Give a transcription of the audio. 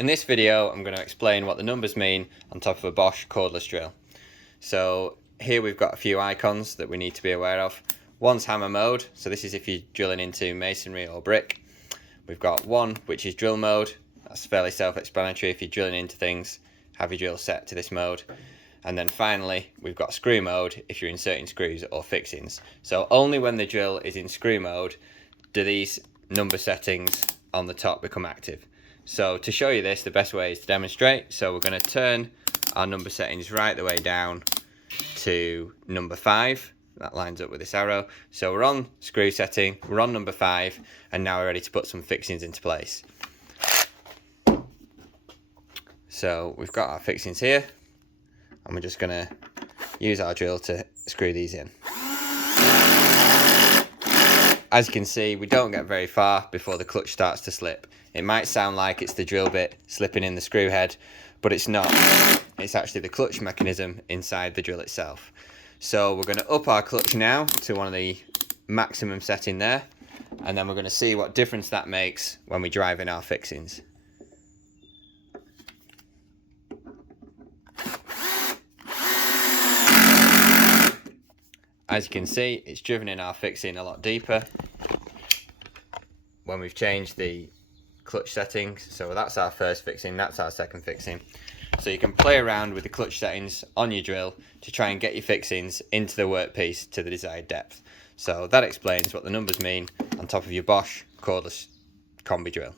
In this video, I'm going to explain what the numbers mean on top of a Bosch cordless drill. So here we've got a few icons that we need to be aware of. One's hammer mode, so this is if you're drilling into masonry or brick. We've got one which is drill mode. That's fairly self-explanatory. If you're drilling into things, have your drill set to this mode. And then finally, we've got screw mode if you're inserting screws or fixings. So only when the drill is in screw mode do these number settings on the top become active. So to show you this, the best way is to demonstrate. So we're going to turn our number settings right the way down to number 5. That lines up with this arrow. So we're on screw setting, we're on number 5, and now we're ready to put some fixings into place. So we've got our fixings here, and we're just going to use our drill to screw these in. As you can see, we don't get very far before the clutch starts to slip. It might sound like it's the drill bit slipping in the screw head, but it's not. It's actually the clutch mechanism inside the drill itself. So we're going to up our clutch now to one of the maximum setting there, and then we're going to see what difference that makes when we drive in our fixings. As you can see, it's driven in our fixing a lot deeper when we've changed the clutch settings. So that's our first fixing, that's our second fixing. So you can play around with the clutch settings on your drill to try and get your fixings into the workpiece to the desired depth. So that explains what the numbers mean on top of your Bosch cordless combi drill.